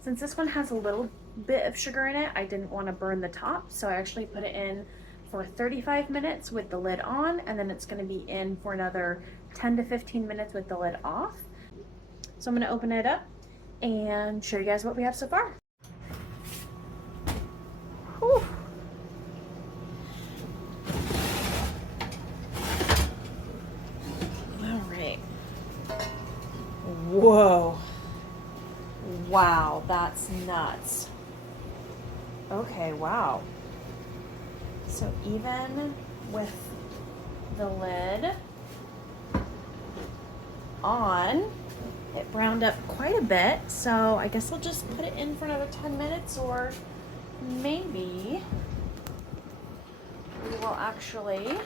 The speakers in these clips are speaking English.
Since this one has a little bit of sugar in it, I didn't want to burn the top, so I actually put it in for 35 minutes with the lid on, and then it's going to be in for another 10 to 15 minutes with the lid off. So I'm going to open it up and show you guys what we have so far. Whew. All right. Whoa. Wow, that's nuts. Okay, wow. So even with the lid on, it browned up quite a bit. So I guess I'll just put it in for another 10 minutes, or maybe we will actually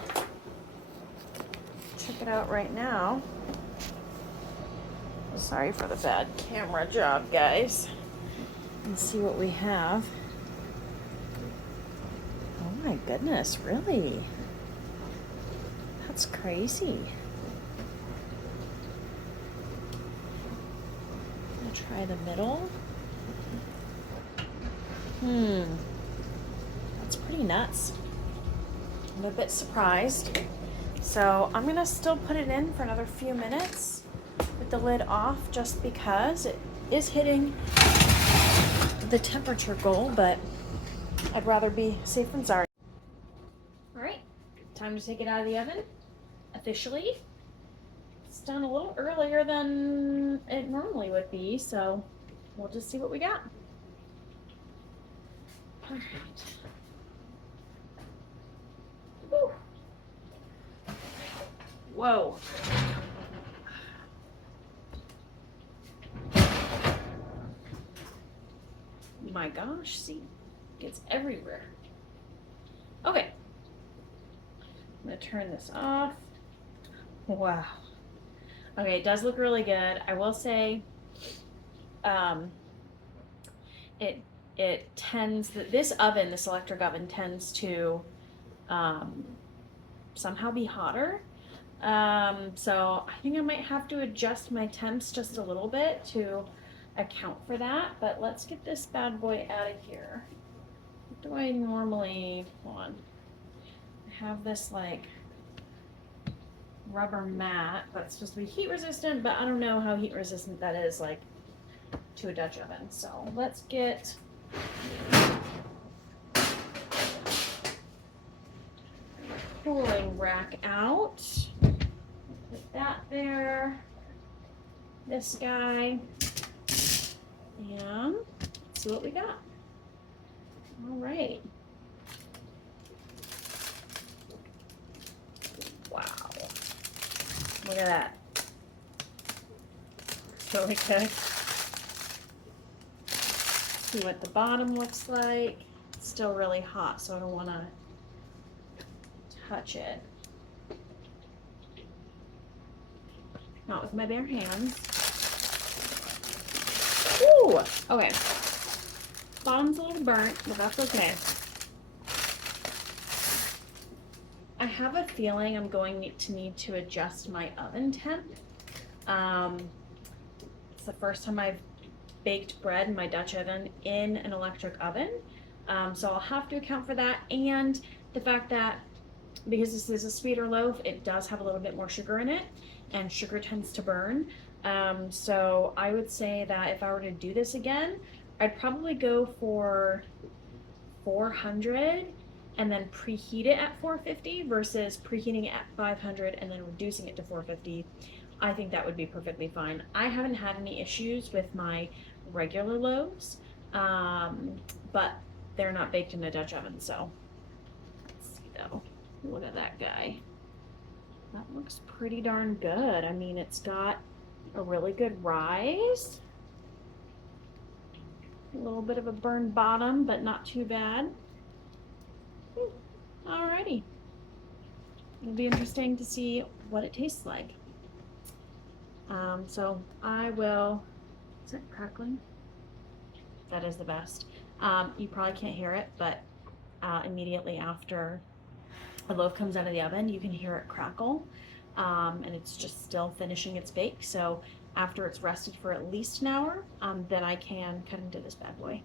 check it out right now. Sorry for the bad camera job, guys. And see what we have. Oh my goodness, really? That's crazy. I'll try the middle. That's pretty nuts. I'm a bit surprised. So I'm gonna still put it in for another few minutes with the lid off, just because it is hitting the temperature goal, but I'd rather be safe than sorry. All right, time to take it out of the oven officially. It's done a little earlier than it normally would be, so we'll just see what we got. All right. Woo. Whoa. My gosh, see, it gets everywhere. Okay, I'm gonna turn this off. Wow. Okay, it does look really good. I will say, it tends, this oven, this electric oven tends to somehow be hotter. So I think I might have to adjust my temps just a little bit to account for that, but let's get this bad boy out of here. What do I normally want? I have this like rubber mat that's supposed to be heat resistant, but I don't know how heat resistant that is, like, to a Dutch oven. So let's get cooling rack out. Put that there. This guy. And let's see what we got. All right. Wow. Look at that. Really good. See what the bottom looks like. It's still really hot, so I don't want to touch it. Not with my bare hands. Ooh, okay. Bottom's a little burnt, but that's okay. I have a feeling I'm going to need to adjust my oven temp. It's the first time I've baked bread in my Dutch oven in an electric oven. So I'll have to account for that, and the fact that because this is a sweeter loaf, it does have a little bit more sugar in it, and sugar tends to burn. So I would say that if I were to do this again, I'd probably go for 400 and then preheat it at 450 versus preheating it at 500 and then reducing it to 450. I think that would be perfectly fine. I haven't had any issues with my regular loaves, but they're not baked in a Dutch oven, so let's see though. Look at that guy. That looks pretty darn good. I mean, it's got a really good rise. A little bit of a burned bottom, but not too bad. Alrighty. It'll be interesting to see what it tastes like. So I will, is it crackling? That is the best. You probably can't hear it, but immediately after a loaf comes out of the oven, you can hear it crackle, and it's just still finishing its bake. So after it's rested for at least an hour, then I can cut into this bad boy.